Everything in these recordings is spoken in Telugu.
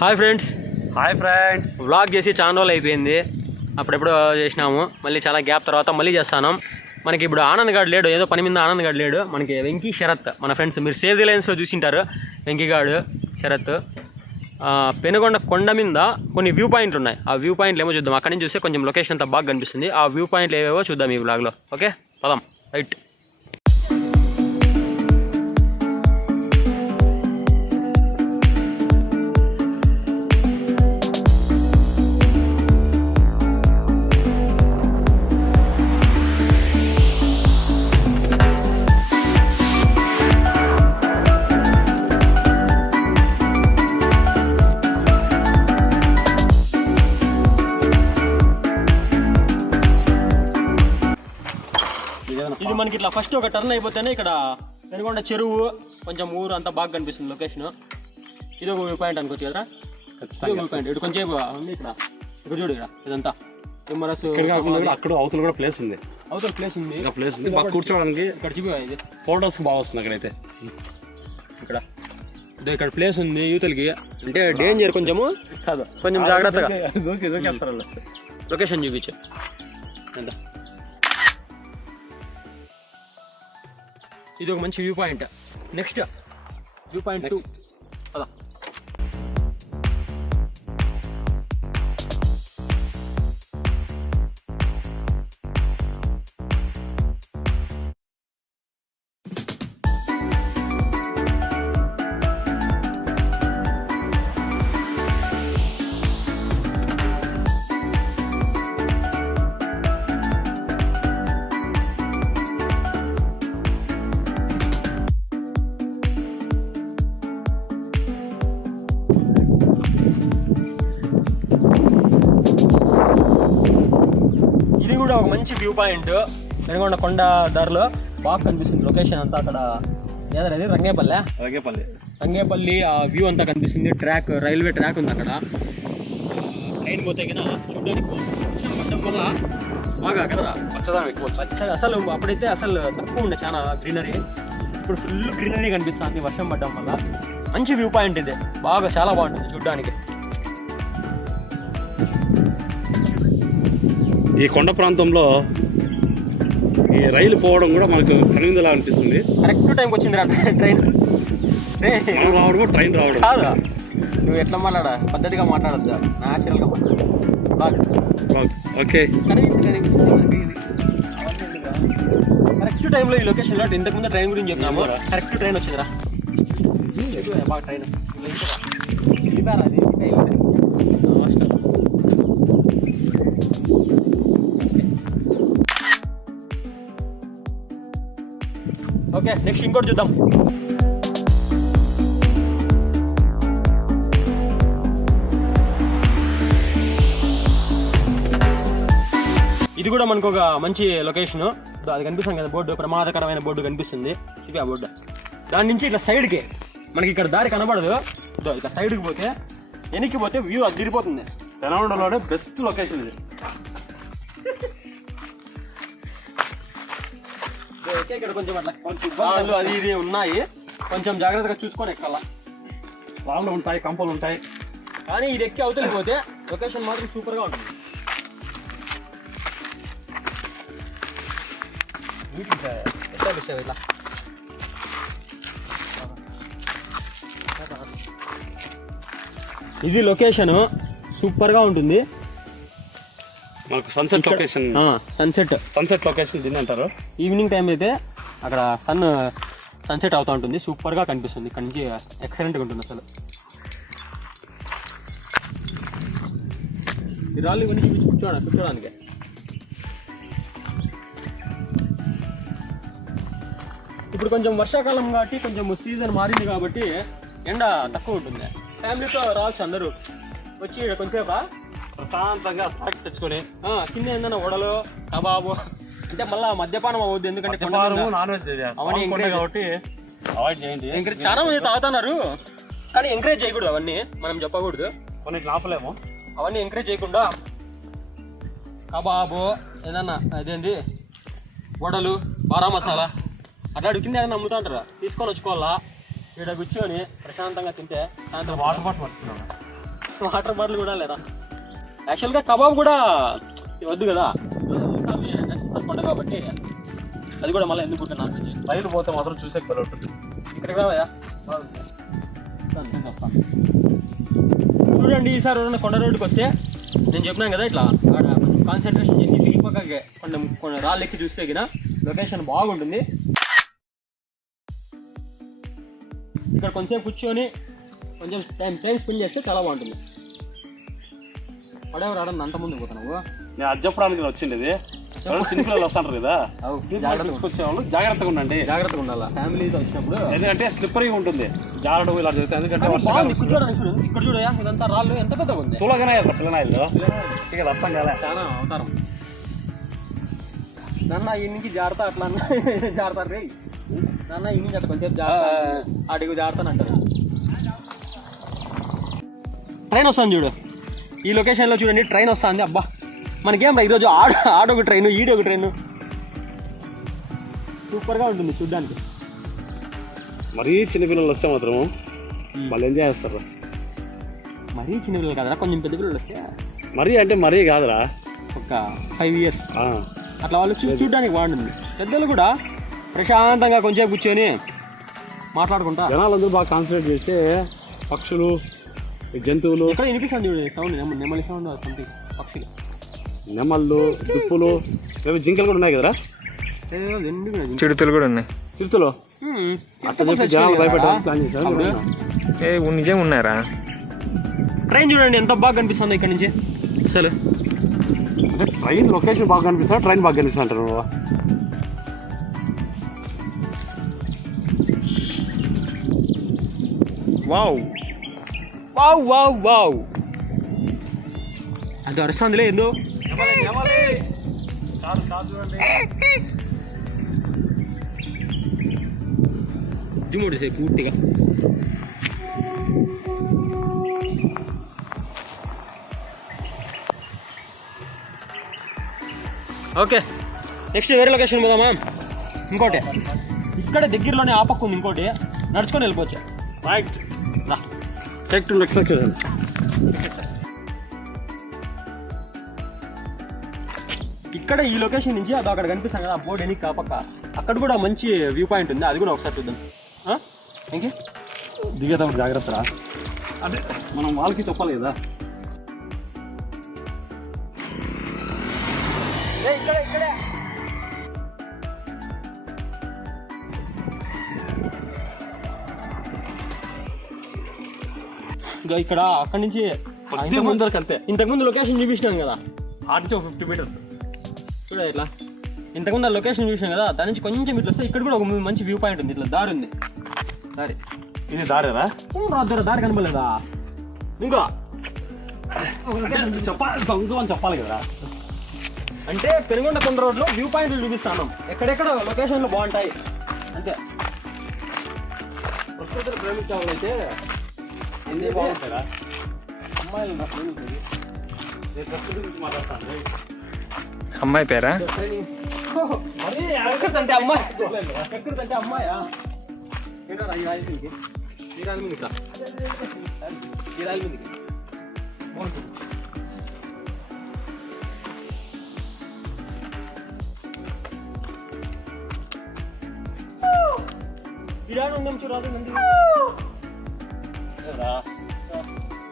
హాయ్ ఫ్రెండ్స్ వ్లాగ్ చేసి చాలా రోజులు అయిపోయింది. అప్పుడెప్పుడు చేసినాము, మళ్ళీ చాలా గ్యాప్ తర్వాత మళ్ళీ చేస్తాను. మనకి ఇప్పుడు ఆనంద్ గాడు లేడు, ఏదో పని మీద ఆనంద్ గాడు లేడు. మనకి వెంకీ శరత్ మన ఫ్రెండ్స్, మీరు సేవ్ ది లైన్స్లో చూసింటారు. వెంకీ గాడు శరత్ పెనుగొండ కొండ మీద కొన్ని వ్యూ పాయింట్లు ఉన్నాయి. ఆ వ్యూ పాయింట్లు ఏమో చూద్దాం. అక్కడి నుంచి చూస్తే కొంచెం లొకేషన్ అంతా బాగా కనిపిస్తుంది. ఆ వ్యూ పాయింట్లు ఏవేవో చూద్దాం ఈ వ్లాగ్లో. ఓకే పదాం, రైట్. ఇది మనకి ఇట్లా ఫస్ట్ ఒక టర్న్ అయిపోతేనే ఇక్కడ పెనుగొండ చెరువు, కొంచెం ఊరు అంతా బాగా కనిపిస్తుంది లొకేషన్. ఇది ఒక వ్యూ పాయింట్ అనుకోవచ్చు కదా. వ్యూ పాయింట్ ఇక్కడ కొంచెం ఉంది. ఇక్కడ చూడు, ఇక్కడ ఇదంతా టిమ్మరస్. అక్కడ అవతల కూడా ప్లేస్ ఉంది. అవతల ప్లేస్ ఉంది, బాగా కూర్చోడానికి. ఇక్కడ చూపి ఇది ఫోటోస్కి బాగా వస్తుంది. అక్కడైతే ఇక్కడ ప్లేస్ ఉంది యూతలకి. అంటే డేంజర్ కొంచెము కాదు, కొంచెం జాగ్రత్తగా లొకేషన్ చూపించు. ఎంత ఇది ఒక మంచి view point. Next view point 2 అదా. ఒక మంచి వ్యూ పాయింట్ పెనుగొండ కొండ దారిలో బాగా కనిపిస్తుంది లొకేషన్ అంతా. అక్కడ ఏదైనా రంగేపల్లి ఆ వ్యూ అంతా కనిపిస్తుంది. ట్రాక్, రైల్వే ట్రాక్ ఉంది అక్కడ. ట్రైన్ పోతే కన్నా చూడడానికి వర్షం వల్ల బాగా కదా పచ్చదనం ఎక్కువ. పచ్చగా అసలు అప్పుడైతే అసలు తక్కువ ఉండే, చాలా గ్రీనరీ. ఇప్పుడు ఫుల్ గ్రీనరీ కనిపిస్తుంది వర్షం పడడం వల్ల. మంచి వ్యూ పాయింట్ ఇది, బాగా చాలా బాగుంటుంది చూడడానికి. ఈ కొండ ప్రాంతంలో ఈ రైలు పోవడం కూడా మనకు కనువిందులా అనిపిస్తుంది. కరెక్ట్ టైంకి వచ్చింది ట్రైన్. రావడం ట్రైన్ రావడం కాదు, నువ్వు ఎట్లా మాట్లాడా, పద్ధతిగా మాట్లాడద్దు, న్యాచురల్గా మాట్లాడు. ఓకే, కరెక్ట్ టైంలో ఈ లొకేషన్లో ఇంతకుముందు ట్రైన్ గురించి చెప్తున్నాము. కరెక్ట్ ట్రైన్ వచ్చిందిరా, బాగా ట్రైన్ వెళ్ళిపోయారా. అది ఓకే, నెక్స్ట్ ఇంకోటి చూద్దాం. ఇది కూడా మనకు ఒక మంచి లొకేషన్. అది కనిపిస్తుంది కదా బోర్డు, ప్రమాదకరమైన బోర్డు కనిపిస్తుంది. ఇది ఆ బోర్డు. దాని నుంచి ఇట్లా సైడ్కి మనకి ఇక్కడ దారి కనబడదు. ఇట్లా సైడ్కి పోతే, వెనక్కి పోతే వ్యూ అది తిరిగిపోతుంది. పెనుగొండలోనే బెస్ట్ లొకేషన్ ఇది. ఇక్కడ కొంచెం అట్లా వాళ్ళు అది ఇది ఉన్నాయి, కొంచెం జాగ్రత్తగా చూసుకొని ఎక్కాల. రాళ్ళు ఉంటాయి, కంపలు ఉంటాయి, కానీ ఇది ఎక్కి అవతలికి పోతే లొకేషన్ మాత్రం సూపర్గా ఉంటుంది. ఇట్లా ఇది లొకేషన్ సూపర్గా ఉంటుంది. మనకు సన్సెట్ లొకేషన్. సన్సెట్ లొకేషన్ దీన్ని అంటారు. ఈవినింగ్ టైం అయితే అక్కడ సన్సెట్ అవుతూ ఉంటుంది, సూపర్గా కనిపిస్తుంది. ఇక్కడ నుంచి ఎక్సలెంట్గా ఉంటుంది అసలు. ఈ రాళ్ళు ఇవన్నీ చూపించి కూర్చోడానికి. ఇప్పుడు కొంచెం వర్షాకాలం కాబట్టి కొంచెం సీజన్ మారింది కాబట్టి ఎండ తక్కువ ఉంటుంది. ఫ్యామిలీతో రావచ్చు అందరూ వచ్చి కొంచెంసేపు ప్రశాంతంగా స్నాక్స్ తెచ్చుకొని కింద ఏందన్నా వడలు, కబాబు. అంటే మళ్ళీ మద్యపానం అవుద్ది, ఎందుకంటే నాన్ వెజ్ కాబట్టి అవాయిడ్ చేయండి. చాలా మంది తాగుతున్నారు, కానీ ఎంకరేజ్ చేయకూడదు. అవన్నీ మనం చెప్పకూడదు, కొన్ని ఆపలేము. అవన్నీ ఎంకరేజ్ చేయకుండా కబాబు, ఏదన్నా అదేంటి వడలు, బారా మసాలా అట్లా కింద ఏదైనా అమ్ముతా ఉంటారు, తీసుకొని వచ్చుకోవాలా. ఇక్కడ కూర్చొని ప్రశాంతంగా తింటే సాయంత్రం వాటర్ బాటిల్ పట్టుకున్నాను. వాటర్ బాటిల్ కూడా లేదా. యాక్చువల్గా కబాబ్ కూడా వద్దు కదా కొండ కాబట్టి అది కూడా మళ్ళీ ఎందుకు నాన్ వెజ్. రైలు పోతే మాత్రం చూసే ఉంటుంది. ఇక్కడికి రావయా చూడండి. ఈసారి కొండ రోడ్డుకి వస్తే నేను చెప్పినాను కదా ఇట్లా కాన్సన్ట్రేషన్ చేసి దిగి పక్కకి కొన్ని రాళ్ళు ఎక్కి చూస్తే గిన లొకేషన్ బాగుంటుంది. ఇక్కడ కొంచెం కూర్చొని కొంచెం టైం స్పెండ్ చేస్తే చాలా బాగుంటుంది. పడేవారు ఆడని అంత ముందు పోతున్నావు. నేను అది చెప్పడానికి వచ్చింది. చిన్నపిల్లలు వస్తుంటారు కదా, వచ్చేవాళ్ళు జాగ్రత్తగా ఉండండి. జాగ్రత్తగా ఉండాలి ఫ్యామిలీతో వచ్చినప్పుడు, ఎందుకంటే స్లిప్పరీగా ఉంటుంది. జాగ్రత్త ఇలా జరుగుతుంది. ఎందుకంటే ఇక్కడ చూడయా ఇదంతా రాళ్ళు ఎంత పెద్దగా ఉంది. తులగానే పిల్లనాయిల్లో ఇక అర్థం కదా చాలా అవతారం. నాన్న ఈ నుంచి జాగ్రత్త అట్లా జాగ్రత్త రే నాన్న ఈ నుంచి అట్లా కొంచెం జాగ్రత్త అడిగి జాగ్రత్త అంటారు. ట్రైన్ వస్తుంది చూడు, ఈ లొకేషన్లో చూడండి ట్రైన్ వస్తుంది. అబ్బా మనకేం రా ఈరోజు ఆడొక ట్రైను ఈడొక ట్రైను సూపర్గా ఉంటుంది చూడ్డానికి. మరీ చిన్నపిల్లలు వస్తే మాత్రం వాళ్ళు ఎంజాయ్ చేస్తారు. మరీ చిన్నపిల్లలు కాదురా, కొంచెం పెద్ద పిల్లలు వస్తే. మరీ అంటే మరీ కాదురా, ఒక 5 years అట్లా వాళ్ళు చూడడానికి బాగుంటుంది. పెద్దలు కూడా ప్రశాంతంగా కొంచెం కూర్చొని మాట్లాడుకుంటా. జనాలందరూ బాగా కాన్సన్ట్రేట్ చేస్తే పక్షులు జంతువులు ఇక్కడ వినిపిస్తుంది చూడు సౌండ్, నెమలి సౌండ్ సంథింగ్ పక్షులు, నెమళ్ళు దుప్పులు జింకలు కూడా ఉన్నాయి కదరా, చిరుతలు కూడా ఉన్నాయి. చిరుతలు అట్లా చెప్పి జనాలు భయపెట్టాలని ప్లాన్ చేశారు. నిజంగా ఉన్నారా? ట్రైన్ చూడండి ఎంత బాగా కనిపిస్తుంది ఇక్కడ నుంచి అసలు. అంటే ట్రైన్ లొకేషన్ బాగా కనిపిస్తా, ట్రైన్ బాగా కనిపిస్తా అంటారు. వావ్ వావ్ వావ్ వావ్ అది అరుస్తుందిలే ఏందో. జుమ్ముడిసే పూర్తిగా. ఓకే నెక్స్ట్ వేరే లొకేషన్ పోదామా? ఇంకోటి ఇక్కడ దగ్గరలోనే ఆపక్కు ఉంది, ఇంకోటి నడుచుకొని వెళ్ళిపోవచ్చు. Right check to next location. ఇక్కడ ఈ లొకేషన్ నుంచి అది అక్కడ కనిపిస్తాం కదా, ఆ బోర్డు ఎన్ని కాపక్క అక్కడ కూడా మంచి వ్యూ పాయింట్ ఉంది, అది కూడా ఒకసారి చూద్దాం. ఇంకే దిగేటప్పుడు జాగ్రత్త రా, అంటే మనం వాళ్ళకి చెప్పాలి కదా. ఇక్కడ అక్కడి నుంచి ఇంతకుముందు లొకేషన్ చూపించినాం కదా, ఆర్చి 50 meters చూడ ఇట్లా. ఇంతకుముందు ఆ లొకేషన్ చూసినాం కదా, దాని నుంచి కొంచెం ఇట్లా వస్తే ఇక్కడ కూడా ఒక మంచి వ్యూ పాయింట్ ఉంది. ఇట్లా దారి ఉంది, దారి ఇది దారేరా? దారి కనపడలేదా? ఇంకో చెప్పాలి కదరా. అంటే పెనుగొండ కొండ రోడ్లో వ్యూ పాయింట్లు చూపిస్తాను, ఎక్కడెక్కడ లొకేషన్లు బాగుంటాయి అంతే. ప్రకృతిని ప్రేమించాలైతే ఎన్ని బాగుంటారా అమ్మాయిలు నా ప్రేమించేది. నేను ప్రకృతి గురించి మాట్లాడతాను. అమ్మాయి పేరా? మరి ఎక్కడంటే అమ్మాయి, ఎక్కడంటే అమ్మాయా? ఏనారా ఈ రాయి మీదకి, ఈ రాయి మీదకి, ఈ రాయి మీదకి ఇరాన్ ఉందేం చూడాలి నంది.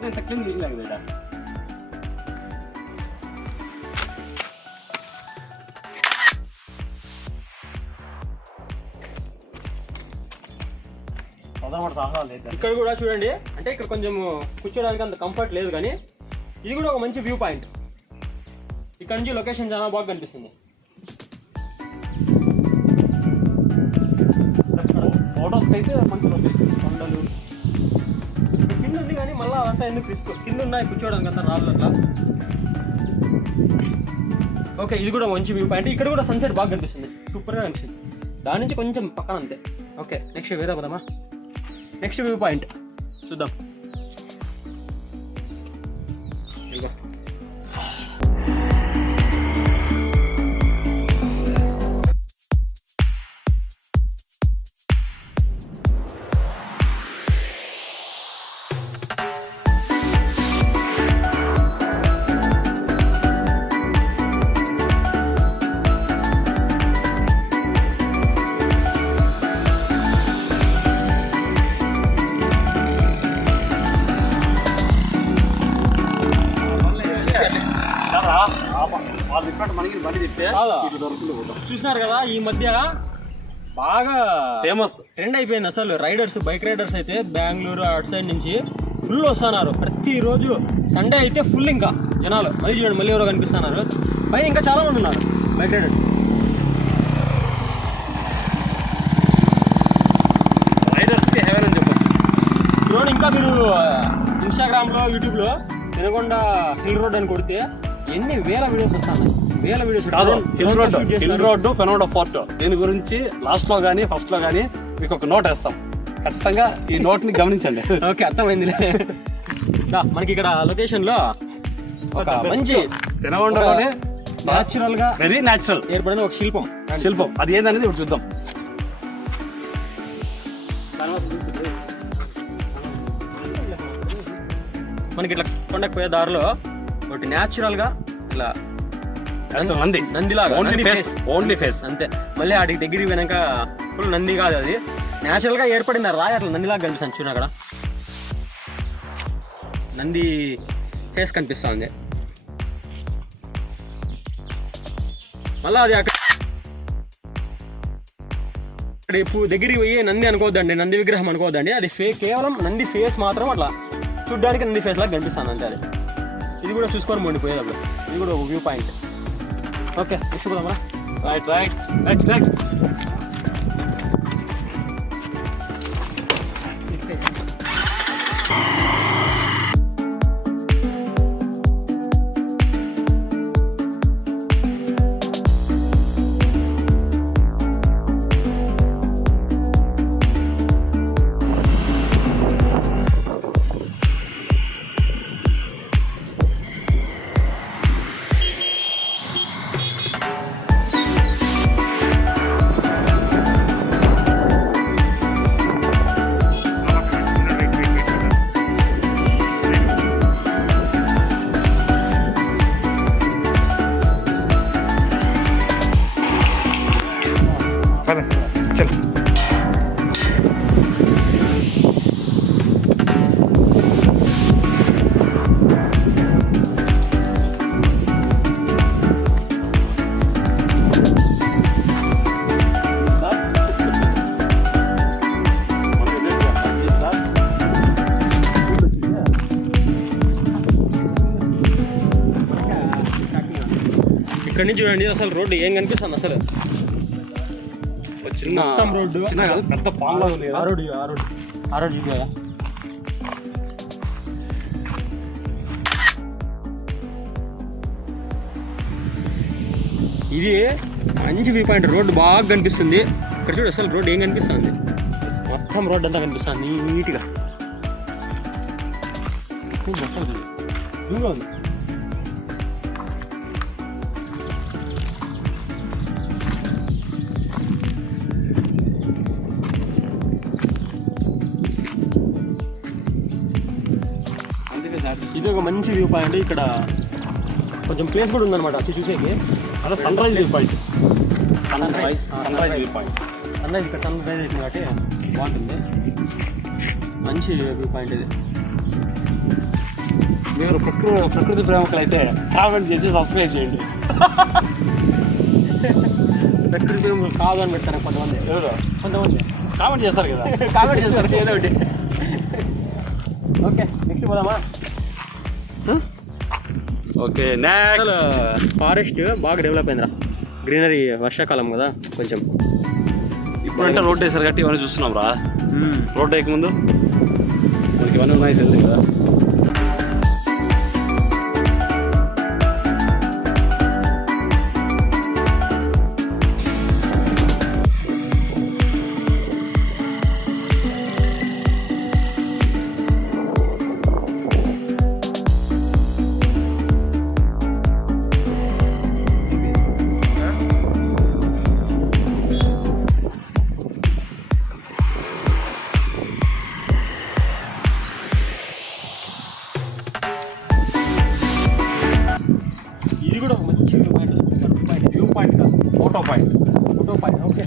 నేను తక్కువ చూసినా కదా. ఇక్కడ కూడా చూడండి, అంటే ఇక్కడ కొంచెం కూర్చోడానికి అంత కంఫర్ట్ లేదు, కానీ ఇది కూడా ఒక మంచి వ్యూ పాయింట్. ఇక్కడ నుంచి లొకేషన్ చాలా బాగా కనిపిస్తుంది. ఫోటోస్కి అయితే మంచి లొకేషన్, కొండలు కింద ఉంది, కానీ మళ్ళీ అదంతా ఎందుకు రిస్క్, కింద ఉన్నాయి కూర్చోడానికి అంతా రాళ్ళు అట్లా. ఓకే ఇది కూడా మంచి వ్యూ పాయింట్. ఇక్కడ కూడా సన్సెట్ బాగా కనిపిస్తుంది, సూపర్గా కనిపిస్తుంది. దాని నుంచి కొంచెం పక్కన అంతే. ఓకే నెక్స్ట్ వేరే పోదామా? నెక్స్ట్ వ్యూ పాయింట్ చూద్దాం. వాళ్ళు తిప్పినట్టు మనకి బండి తిప్పితే కాదా? ఇటు దొరుకుతుంది పోతాం. చూసినారు కదా ఈ మధ్య బాగా ఫేమస్ ట్రెండ్ అయిపోయింది అసలు. రైడర్స్, బైక్ రైడర్స్ అయితే బెంగళూరు అటు సైడ్ నుంచి ఫుల్ వస్తున్నారు ప్రతిరోజు. సండే అయితే ఫుల్ ఇంకా జనాలు. మళ్ళీ చూడండి, మళ్ళీ ఎవరో కనిపిస్తున్నారు పైన. ఇంకా చాలా మంది ఉన్నారు బైక్ రైడర్స్. రైడర్స్కి హెవెన్ అని చెప్పొచ్చు. రోడ్ ఇంకా మీరు ఇన్స్టాగ్రామ్లో, యూట్యూబ్లో తినకొండ హిల్ రోడ్ అని కొడితే ఎన్ని వేల వీడియోస్ వస్తాయి. వేల వీడియోస్ కాదు, హిల్ రోడ్డు పెనోడ ఫోర్ట్. దీని గురించి లాస్ట్లో కానీ ఫస్ట్లో కానీ మీకు ఒక నోట్ వేస్తాం. ఖచ్చితంగా ఈ నోట్ని గమనించండి. ఓకే, అర్థమైందిలే. మనకి ఇక్కడ లొకేషన్లో ఒక మంచి పెనగొండలోనే న్యాచురల్గా వెరీ న్యాచురల్ ఏర్పడిన ఒక శిల్పం. అది ఏందనేది ఇప్పుడు చూద్దాం. మనకి ఇట్లా కొండకు పోయే దారిలో ఒకటి న్యాచురల్గా ఇలా నందిలాగా ఓన్లీ ఫేస్ అంతే. మళ్ళీ వాటికి దగ్గరికి పోయినాక ఫుల్ నంది కాదు, అది న్యాచురల్గా ఏర్పడింది రాయి. అట్లా నందిలాగా కనిపిస్తుంది. చూడండి అక్కడ నంది ఫేస్ కనిపిస్తుంది. మళ్ళీ అది అక్కడ దగ్గరికి పోయి నంది అనుకోవద్దండి, నంది విగ్రహం అనుకోవద్దండి. అది కేవలం నంది ఫేస్ మాత్రం అట్లా చూడ్డానికి నంది ఫేస్ లాగా కనిపిస్తుంది అంతే. అది ఇది కూడా చూసుకొని పోండి పోయేటప్పుడు. ఇది కూడా ఒక వ్యూ పాయింట్. ఓకే, నెక్స్ట్ పోదామా? రైట్ నెక్స్ట్ చల్. ఇక్కడ నుంచి చూడండి అసలు రోడ్డు ఏం కనిపిస్తుంది అసలు. చిన్న మొత్తం రోడ్డు పెద్ద పాలలో ఉంది. ఆ రోడ్డు చూడాలా? ఇది మంచి వ్యూ పాయింట్. రోడ్డు బాగా కనిపిస్తుంది. ఇక్కడ చూడు అసలు రోడ్డు ఏం కనిపిస్తుంది. మొత్తం రోడ్డు అంతా కనిపిస్తుంది నీట్గా. దూరం ఉంది. ఇది ఒక మంచి వ్యూ పాయింట్. ఇక్కడ కొంచెం ప్లేస్ కూడా ఉందన్నమాట చూసేకి. అదే sunrise view point. Sunrise view point. ఇక్కడ సన్ రైజ్ అవుతుంది కాబట్టి బాగుంటుంది. మంచి వ్యూ పాయింట్ ఇది. మీరు ప్రకృతి ప్రేమికులు అయితే కామెంట్ చేసి సబ్స్క్రైబ్ చేయండి. ప్రకృతి ప్రేమికులు కాదు అని పెడతారు కొంతమంది. కొంతమంది కామెంట్ చేస్తారు కదా. కామెంట్ చేస్తారు ఏదో ఒకటి. ఓకే, నెక్స్ట్ పోదామా? ఓకే, నెక్స్ట్ ఫారెస్ట్ బాగా డెవలప్ అయిందిరా. గ్రీనరీ వర్షాకాలం కదా కొంచెం. ఇప్పుడంటే రోడ్ వేసారు కాబట్టి ఇవన్నీ చూస్తున్నాం రా. రోడ్ వేయక ముందు మనకి ఇవన్నీ ఉన్నాయి తెలియదు కదా. ఇది కూడా ఒక మంచి వ్యూ పాయింట్. వ్యూ పాయింట్ కాదు, ఫోటో పాయింట్. ఓకే.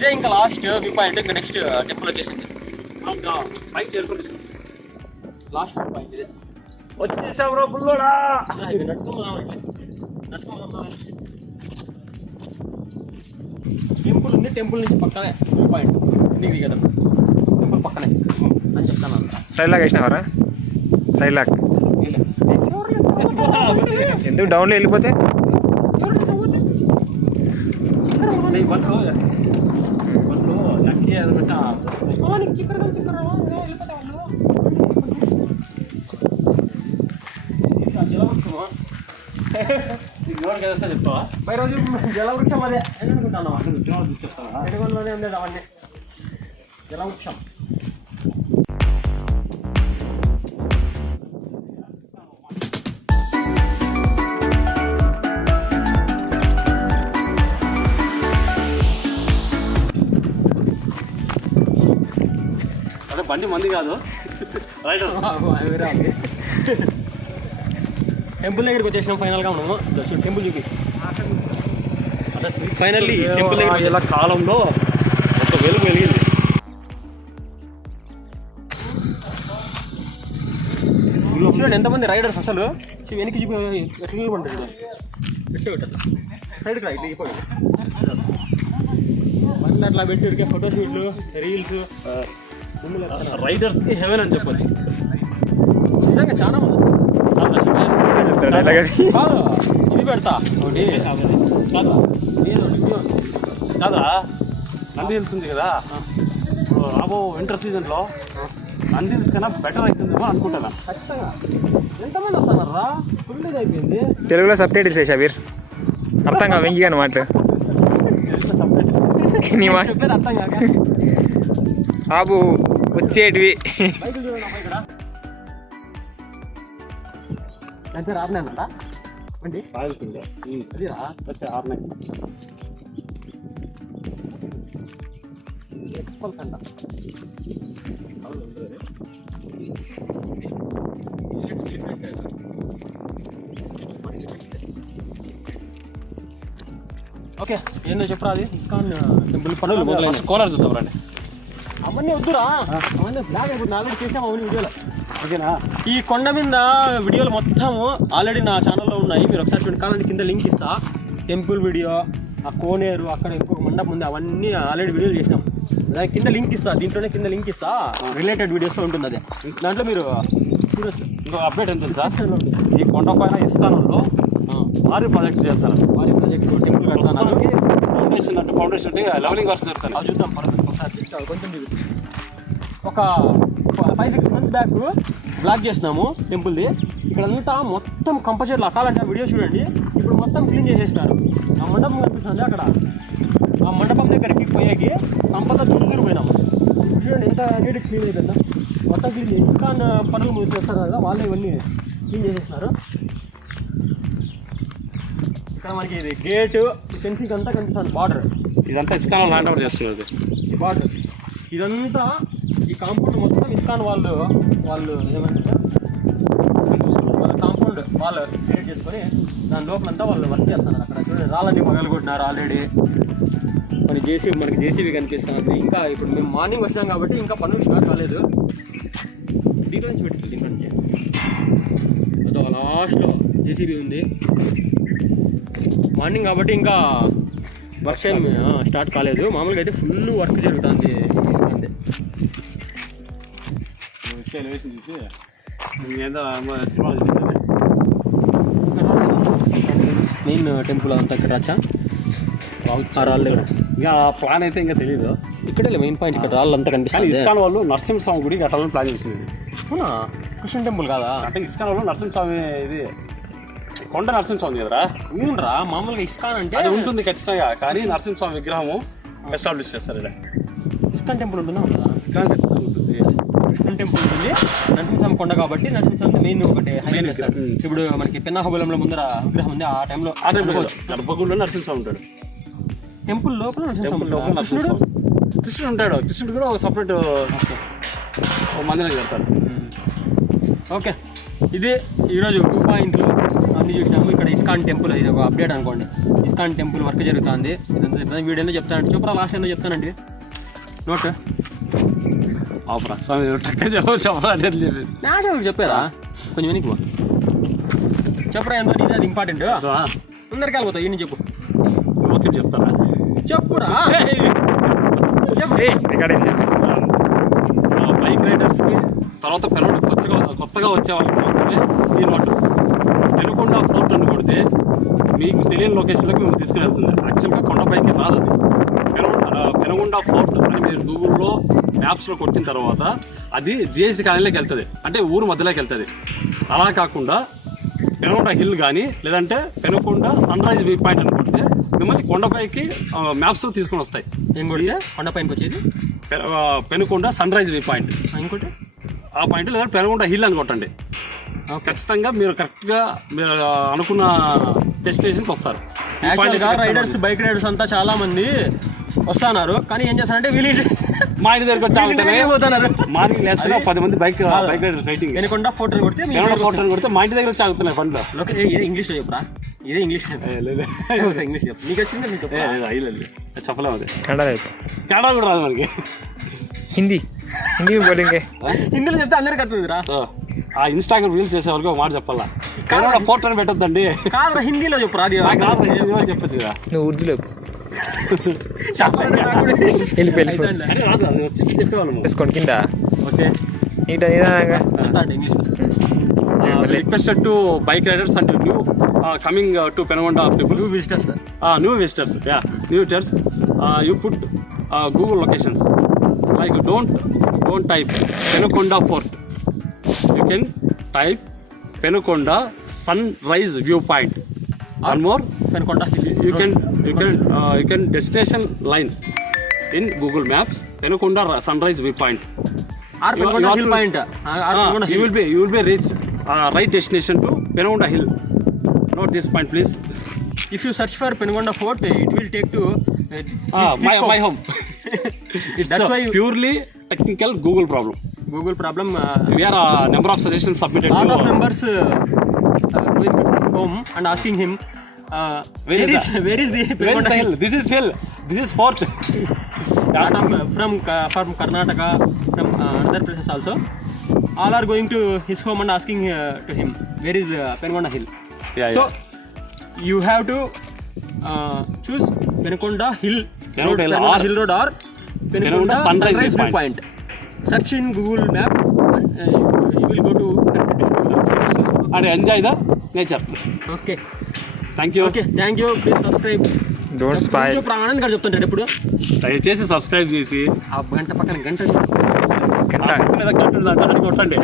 ఇదే ఇంకా లాస్ట్ వ్యూ పాయింట్. ఇంకా నెక్స్ట్ టెంపుల్ వచ్చేసింది. పైకి చేరుకుంటే లాస్ట్ వ్యూ పాయింట్ ఇదే. వచ్చేసావు రా బుల్లోడా. టెంపుల్ ఉంది, టెంపుల్ నుంచి పక్కనే వ్యూ పాయింట్. ఇంటికి కదా టెంపుల్ పక్కనే అని చెప్తాను. సైడ్ లాక్ వేసినావరా? సైడ్ లాక్ ఎందుకు డౌన్లో వెళ్ళిపోతే? చెప్తావా? రోజు జలవృక్షం అదే అనుకుంటాను. ఎడుగొండలోనే ఉండేది అవన్నీ జలవృక్షం. అదే బండి మంది కాదు, రైడర్స్. టెంపుల్ దగ్గరికి వచ్చేసినాం ఫైనల్గా మనము. టెంపుల్ చూపి. ఫైనల్లీ టెంపుల్ దగ్గర ఇలా కాలంలో ఒక వెలుగు వెలిగింది. చూడండి ఎంతమంది రైడర్స్ అసలు. వెనక్కి చూపి ఎట్లా నిలబడ్డాడు. సైడ్కి రా, ఇట్లా అయిపోయి బండి అట్లా పెట్టి ఉడికే ఫోటోషూట్లు, రీల్స్. రైడర్స్ కి హెవెన్ అని చెప్పొచ్చు. నిజంగా చాలా మంది. కాదు ఇది పెడతా ఒకటి కాదా కాదా, నంది హిల్స్ ఉంది కదా, ఇప్పుడు రాబో వింటర్ సీజన్లో నంది హిల్స్ కన్నా బెటర్ అవుతుందేమో అనుకుంటున్నా. ఖచ్చితంగా. ఎంతమంది వస్తున్నారా? ఫుల్ ఇది అయిపోయింది. తెలుగులో సబ్ టైటిల్స్ వేసా వీర్, అర్థం కాదు వెంకీ అని మాట. నీ మాట చెప్పేది అర్థం కాక బాబు వచ్చేటివి. బైకులు చూడండి అమ్మాయి ఇక్కడ. అయితే రాబోనంట అండి. బాగుంటుంది అది రా వచ్చే 6 ఎక్స్పల్ కంట. ఓకే ఏందో చెప్పరా. అది ఇస్కాన్ టెంపుల్ పనులు మొదలైన కోలార్ చూద్దాం రండి. అవన్నీ వద్దురా, అవన్నీ బ్లాగ్ అయిపోతుంది. ఆల్రెడీ చేసాము అవన్నీ వీడియోలో. ఓకేనా? ఈ కొండ మీద వీడియోలు మొత్తం ఆల్రెడీ నా ఛానల్లో ఉన్నాయి. మీరు ఒకసారి చూడండి, కావాలంటే కింద లింక్ ఇస్తా. టెంపుల్ వీడియో, ఆ కోనేరు, అక్కడ ఇంకొక మండపం ఉంది, అవన్నీ ఆల్రెడీ వీడియోలు చేసినాం. దానికి కింద లింక్ ఇస్తా, దీంట్లోనే కింద లింక్ ఇస్తా. రిలేటెడ్ వీడియోస్లో ఉంటుంది అదే. దాంట్లో మీరు చూడొచ్చు. ఇంకొక అప్డేట్ ఎంత సార్, ఈ కొండపైన ఇస్కాన్లో భారీ ప్రాజెక్ట్ చేస్తారు. భారీ ప్రాజెక్ట్ టెంపుల్ కడతాను. ఫౌండేషన్ అంటే ఫౌండేషన్ లెవెలింగ్ వర్క్స్ జరుగుతాయి. అది చూద్దాం ఒకసారి. కొంచెం ఒక 5-6 months బ్యాక్ బ్లాక్ చేసినాము టెంపుల్ది. ఇక్కడంతా మొత్తం కంపల్సరీ కావాలంటే ఆ వీడియో చూడండి. ఇప్పుడు మొత్తం క్లీన్ చేసేస్తారు. ఆ మండపం కనిపిస్తుంది అక్కడ. ఆ మండపం దగ్గరికి పోయేకి కంపల్సరీ చుట్టూరు పోయినాము. చూడండి ఎంత నీట్గా క్లీన్ అయిపోయిందా. మొత్తం క్లీన్ చేసి ఇస్కాన్ పనులు చేస్తారు కదా, వాళ్ళే ఇవన్నీ క్లీన్ చేసేస్తున్నారు. ఇక్కడ మనకి ఇది గేటు, ఫెన్సింగ్ అంతా కనిపిస్తుంది. బార్డర్ ఇదంతా ఇస్కాన్ హ్యాండ్ ఓవర్ చేసుకునేది. బార్డర్ ఇదంతా, ఈ కాంపౌండ్ మొత్తం ఇస్కాన్ వాళ్ళు ఏమంటారు, వాళ్ళ కాంపౌండ్ వాళ్ళు క్రియేట్ చేసుకొని దాని లోపలంతా వాళ్ళు వర్క్ చేస్తున్నారు. అక్కడ చూడండి రాళ్ళని పగలగొట్టినారు ఆల్రెడీ. మనకి జేసీబీ కనిపిస్తుంది. ఇంకా ఇప్పుడు మేము మార్నింగ్ వచ్చినాం కాబట్టి ఇంకా పనులు స్టార్ట్ కాలేదు. దీంట్లో నుంచి పెట్టి దీంట్లో నుంచి అదో లాస్ట్లో జేసీబీ ఉంది. మార్నింగ్ కాబట్టి ఇంకా వర్క్ టైం స్టార్ట్ కాలేదు. మామూలుగా అయితే ఫుల్ వర్క్ జరుగుతుంది. ఎలివేషన్ చూసి ఏందో సినిమా చూపిస్తుంది. మెయిన్ టెంపుల్ అంతా ఇక్కడ రాచా రాళ్ళ దగ్గర. ఇంకా ప్లాన్ అయితే ఇంకా తెలియదు. ఇక్కడే మెయిన్ పాయింట్. ఇక్కడ రాళ్ళు అంతా కానీ కనిపిస్తుంది. ఇస్కాన్ వాళ్ళు నరసింహస్వామి గుడి కట్టాలని ప్లాన్ చేసింది. అవునా? కృష్ణ టెంపుల్ కాదా? అంటే ఇస్కాన్ వాళ్ళు నరసింహస్వామి, ఇది కొండ నరసింహస్వామి కదరా. అవునరా, మామూలుగా ఇస్కాన్ అంటే అది ఉంటుంది ఖచ్చితంగా. కానీ నరసింహస్వామి విగ్రహము ఎస్టాబ్లిష్ చేస్తారు ఇలా. ఇస్కాన్ టెంపుల్ ఉంటుందా? ఇస్కాన్ ఖచ్చితంగా ఉంటుంది. కృష్ణ టెంపుల్ ఉంటుంది, నరసింహస్వామి కొండ కాబట్టి నరసింహస్వామి మెయిన్ ఒకటి హైలైట్ చేస్తారు. ఇప్పుడు మనకి పెన్నాహోబలంలో ముందర విగ్రహం ఉంది, ఆ టైంలో గర్భగుడిలో నరసింహస్వామి ఉంటాడు. టెంపుల్ లోపల టెంపుల్ లోపల నరసింహస్వామి కృష్ణుడు ఉంటాడు. కృష్ణుడు కూడా ఒక సపరేట్ మందిరం కడతారు. ఓకే, ఇది ఈరోజు 2 పాయింట్లు. అన్ని చూసినాము. ఇక్కడ ఇస్కాన్ టెంపుల్, ఇది ఒక అప్డేట్ అనుకోండి. ఇస్కాన్ టెంపుల్ వర్క్ జరుగుతుంది. ఇదంతా వీడియోలో చెప్తానండి. చూపరా లాస్ట్ ఏందో చెప్తానండి. నోట్ ఆఫరా స్వామి టక్క చెప్పాలంటే నేచురల్ చెప్పారా? కొంచెం వెనక్కి పో. చెప్పరా ఎంతో నీది అది ఇంపార్టెంట్. అందరికి వెళ్ళిపోతావు. ఈ చెప్పు. ఓకే చెప్తారా? చెప్పురా. చెప్పు. బైక్ రైడర్స్కి తర్వాత కొత్తగా వచ్చే వాళ్ళకి మాత్రమే ఈ నోట్. పెనుకొండ ఫోర్ట్ అని కొడితే మీకు తెలియని లొకేషన్లోకి మేము తీసుకుని వెళ్తుంది. యాక్చువల్గా కొండపైకి రాదు అది. పెనుకొండ ఫోర్ట్ అని మీరు గూగుల్లో మ్యాప్స్లో కొట్టిన తర్వాత అది జిఐసి కాలనీలోకి వెళ్తుంది, అంటే ఊరు మధ్యలోకి వెళ్తుంది. అలా కాకుండా పెనుకొండ హిల్ కానీ లేదంటే Penukonda sunrise view point అని కొడితే మిమ్మల్ని కొండపైకి మ్యాప్స్ తీసుకొని వస్తాయి. ఏం కొడితే కొండపైకి వచ్చేది Penukonda sunrise view point ఇంకోటి ఆ పాయింట్, లేదా పెనుకొండ హిల్ అని కొట్టండి. ఖచ్చితంగా మీరు కరెక్ట్గా మీరు అనుకున్న డెస్టినేషన్కి వస్తారు. రైడర్స్ బైక్ రైడర్స్ అంతా చాలా మంది వస్తున్నారు, కానీ ఏం చేస్తారంటే వీళ్ళు మా ఇంటి దగ్గరకు వచ్చి మార్నింగ్ లేస్తున్నా 10 మంది bike riders waiting. Venukonda photo కొడితే మా ఇంటి దగ్గర వచ్చి ఆగుతున్నాయి పనులు. ఇదే ఇంగ్లీష్లో చెప్పురా. ఇదే ఇంగ్లీష్ ఇంగ్లీష్ చెప్పు. నీకు వచ్చింది చెప్పలేము. అది కన్నడ కన్నడ కూడా రాదు మనకి. హిందీ బోలింగే. హిందీలో చెప్తే అందరికి అర్థమైందిరా. ఆ ఇన్స్టాగ్రామ్ రీల్స్ చేసే వరకు మాట చెప్పాలా. ఫోటో అని పెట్టొద్దండి. కాదురా హిందీలో చెప్పురా. అది చెప్పచ్చు కదా. నువ్వు ఉర్దూలో రాదు, అది వచ్చి చెప్పేవాళ్ళము. వేసుకోండి కింద. Okay English requested to bike riders and new coming to Penukonda people. New visitors. Yeah, new visitors. You put Google locations. Like don't type Penukonda Fort. You can type Penukonda Sunrise Viewpoint. One more, Penukonda Hill. You can destination line in Google Maps Penukonda Sunrise Viewpoint. Or Penukonda Hill Point. You will be reach right destination to Penukonda Hill. Note this point, please. If you search for Penukonda Fort, it will take to my home. That's why purely technical Google problem. We are a number of suggestions submitted. All of members going to his home and asking him, where is the Penukonda hill? This is hill. This is fort. From Karnataka, from other places also. All are going to his home and asking to him, where is Penukonda Hill? So you have to choose Penukonda Hill Road or Penukonda Sunrise Viewpoint. Search in Google Map and you will go to and enjoy the nature. Okay. Thank you. Okay, thank you. Please subscribe. Don't spoil. ప్రాణాన్ని కూడా చెప్తుంటాడు ఎప్పుడు. దయచేసి సబ్స్క్రైబ్ చేసి ఆ గంట పక్కన గంట కొట్టండి.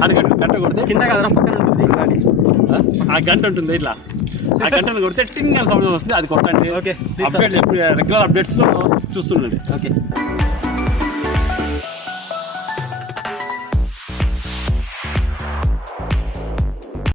గంట కొడితే కింద కదరా పక్కన ఉంటుంది. ఆ గంట ఉంటుంది ఇట్లా. ఆ గంటను కొడితే టింగ్ అని సౌండ్ వస్తుంది, అది కొట్టండి. ఓకే, అప్డేట్ ఎప్పుడు రెగ్యులర్ అప్డేట్స్లో చూస్తుండండి. ఓకే.